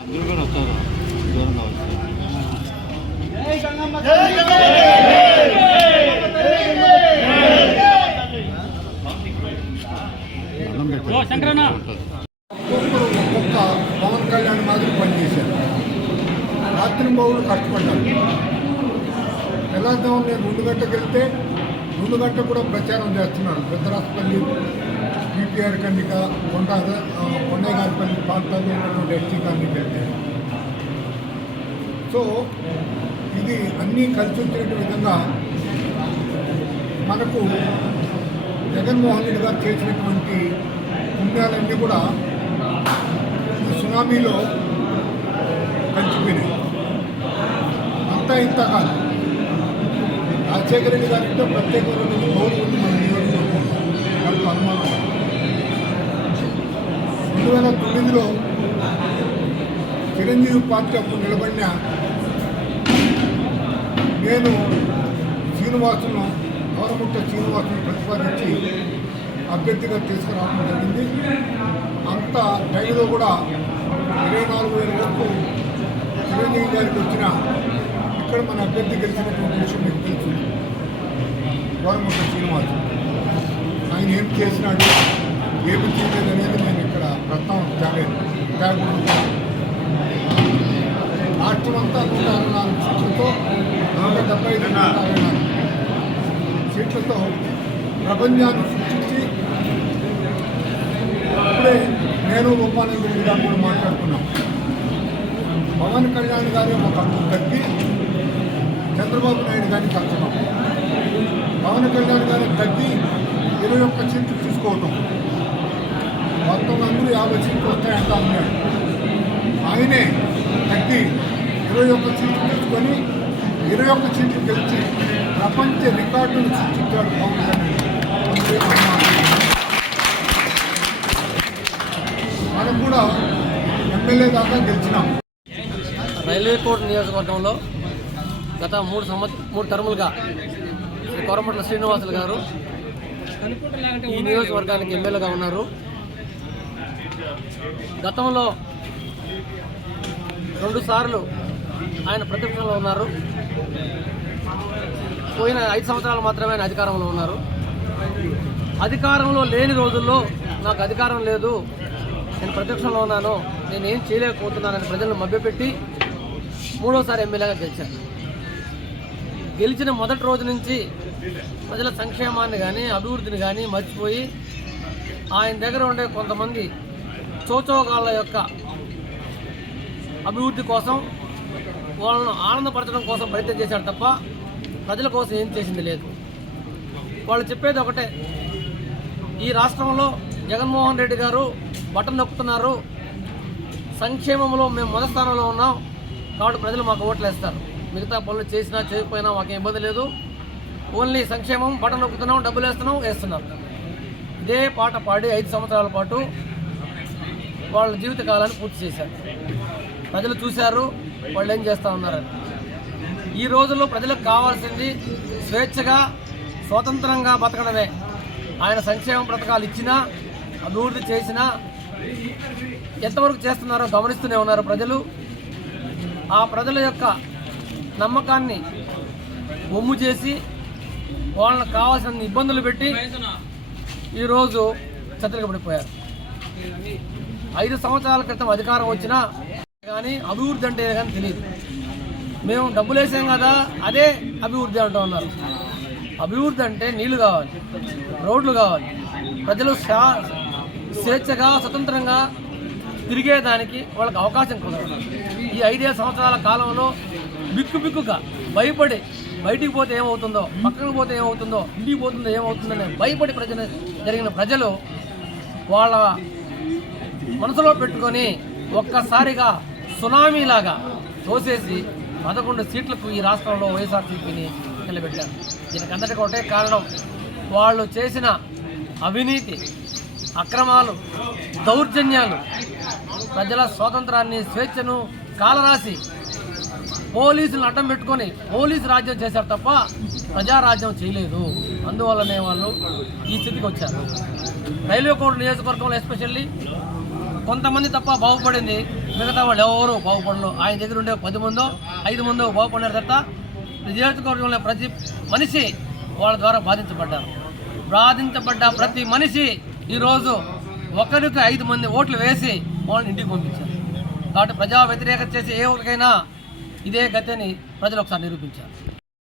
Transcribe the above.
అందరూ కూడా వచ్చారు దూరంగా వచ్చారు. ఒక్కొక్క పవన్ కళ్యాణ్ మాదిరి పనిచేశారు. రాత్రి బౌలు కష్టపడ్డారు. తెల్లవారుజాము నేను 2 గంటలకు వెళ్తే 2 గంటలు కూడా ప్రచారం చేస్తున్నాను. పెద్దరాజపల్లి, పీపీఆర్ కన్నిక, కొండగారిపల్లి ప్రాంతాల్లో ఉన్నటువంటి ఎస్టీ కాలనీకి వెళ్తే. సో ఇది అన్నీ కలిసి వచ్చేట విధంగా మనకు జగన్మోహన్ రెడ్డి గారు చేసినటువంటి పుణ్యాలన్నీ కూడా ఈ సునామీలో కలిసిపోయినాయి. అంతా ఇంత కాదు. రాజశేఖర రెడ్డి గారింటే ప్రత్యేకమైన గౌరవం ఉంది మన నియోజకవర్గం. వాళ్ళకు అనుమానం 2009లో చిరంజీవి పార్టీ అప్పుడు నిలబడిన నేను శ్రీనివాసును గౌరముట్ట శ్రీనివాసును ప్రతిపాదించి అభ్యర్థిగా తీసుకురావడం జరిగింది. అంత టైంలో కూడా 24,000 వరకు చిరంజీవి గారికి వచ్చిన ఇక్కడ మన అభ్యర్థి గెలిచినటువంటి విషయం మీకు తెలుసు. గౌరముట్ట శ్రీనివాసు ఆయన ఏం చేసినాడు, ఏమి చేయలేదు అనేది నేను ఇక్కడ ప్రస్తావన తేగూడదు. రాష్ట్రం అంతా 164 సీట్లతో 175 సీట్లతో ప్రపంచాన్ని సృష్టించి ఇప్పుడే నేను గోపానంద రెడ్డి గారు కూడా మాట్లాడుకున్నాం. పవన్ కళ్యాణ్ గారి ఒక అడుగు తగ్గి చంద్రబాబు నాయుడు గారిని కలుస్తున్నాం. పవన్ కళ్యాణ్ గారికి తగ్గి 21 సీట్లు తీసుకోవటం, మొత్తం అందరూ 50 సీట్లు వస్తాయంట అన్నాడు. ఆయనే తగ్గి 21 సీట్లు తీసుకొని 21 సీట్లు గెలిచి ప్రపంచ రికార్డును సృష్టించాడు పవన్ కళ్యాణ్. మనం కూడా ఎమ్మెల్యే దాకా గెలిచినాం. రైల్వే కోర్టు నియోజకవర్గంలో గత 3 టర్ములుగా శ్రీ కొరమట్ల శ్రీనివాసులు గారు ఈ నియోజకవర్గానికి ఎమ్మెల్యేగా ఉన్నారు. గతంలో 2 సార్లు ఆయన ప్రతిపక్షంలో ఉన్నారు. పోయిన 5 సంవత్సరాలు మాత్రమే ఆయన అధికారంలో ఉన్నారు. అధికారంలో లేని రోజుల్లో నాకు అధికారం లేదు, నేను ప్రతిపక్షంలో ఉన్నాను, నేను ఏం చేయలేకపోతున్నానని ప్రజలను మభ్యపెట్టి 3వసారి ఎమ్మెల్యేగా గెలిచాను. గెలిచిన మొదటి రోజు నుంచి ప్రజల సంక్షేమాన్ని కానీ అభివృద్ధిని కానీ మర్చిపోయి ఆయన దగ్గర ఉండే కొంతమంది చోచోగాళ్ళ యొక్క అభివృద్ధి కోసం, వాళ్ళను ఆనందపరచడం కోసం ప్రయత్నం చేశాడు తప్ప ప్రజల కోసం ఏం చేసింది లేదు. వాళ్ళు చెప్పేది ఒకటే, ఈ రాష్ట్రంలో జగన్మోహన్ రెడ్డి గారు బటన్ నొక్కుతున్నారు, సంక్షేమంలో మేము మొదటి స్థానంలో ఉన్నాం కాబట్టి ప్రజలు మాకు ఓట్లు వేస్తారు, మిగతా పనులు చేసినా చేయకపోయినా మాకేం ఇబ్బంది లేదు, ఓన్లీ సంక్షేమం బటన్ నొక్కుతున్నాం, డబ్బులు వేస్తున్నాం. ఇదే పాట పాడి 5 సంవత్సరాల పాటు వాళ్ళ జీవితకాలాన్ని పూర్తి చేశారు. ప్రజలు చూశారు వాళ్ళు ఏం చేస్తూ ఉన్నారని. ఈ రోజుల్లో ప్రజలకు కావాల్సింది స్వేచ్ఛగా స్వతంత్రంగా బతకడమే. ఆయన సంక్షేమ పథకాలు ఇచ్చినా అభివృద్ధి చేసినా ఎంతవరకు చేస్తున్నారో గమనిస్తూనే ఉన్నారు ప్రజలు. ఆ ప్రజల యొక్క నమ్మకాన్ని బొమ్ము చేసి వాళ్ళకి కావాల్సిన ఇబ్బందులు పెట్టి ఈరోజు చతికిలబడిపోయారు. 5 సంవత్సరాల క్రితం అధికారం వచ్చినా కానీ అభివృద్ధి అంటే కానీ తెలియదు. మేము డబ్బులు వేసాం కదా అదే అభివృద్ధి అంటూ ఉన్నారు. అభివృద్ధి అంటే నీళ్లు కావాలి, రోడ్లు కావాలి, ప్రజలు స్వేచ్ఛగా స్వతంత్రంగా తిరిగేదానికి వాళ్ళకి అవకాశం కుదరదు. ఈ 5 సంవత్సరాల కాలంలో బిక్కుగా భయపడి బయటికి పోతే ఏమవుతుందో, పక్కకు పోతే ఏమవుతుందో, ఇంటికి పోతుందో ఏమవుతుందని భయపడి జరిగిన ప్రజలు వాళ్ళ మనసులో పెట్టుకొని ఒక్కసారిగా సునామీలాగా తోసేసి 11 సీట్లకు ఈ రాష్ట్రంలో వైఎస్ఆర్సీపీని నిలబెట్టారు. దీనికందరికీ ఒకటే కారణం, వాళ్ళు చేసిన అవినీతి, అక్రమాలు, దౌర్జన్యాలు, ప్రజల స్వాతంత్రాన్ని, స్వేచ్ఛను కాలరాసి పోలీసులను అడ్డం పెట్టుకొని పోలీసు రాజ్యం చేశారు తప్ప ప్రజారాజ్యం చేయలేదు. అందువల్లనే వాళ్ళు ఈ స్థితికి వచ్చారు. రైల్వే కోర్టు నియోజకవర్గంలో ఎస్పెషల్లీ కొంతమంది తప్ప బాగుపడింది, మిగతా వాళ్ళు ఎవరు బాగుపడరు. ఆయన దగ్గర ఉండే 10 మందో 5 మందో బాగుపడినారు తప్ప నియోజకవర్గంలో ప్రతి మనిషి వాళ్ళ ద్వారా బాధించబడ్డ ప్రతి మనిషి ఈరోజు ఒకరికి 5 మంది ఓట్లు వేసి వాళ్ళని ఇంటికి పంపించారు. కాబట్టి ప్రజా వ్యతిరేకత చేసే ఏ ఒక్కరికైనా ఇదే గతిని ప్రజలు ఒకసారి నిరూపించారు.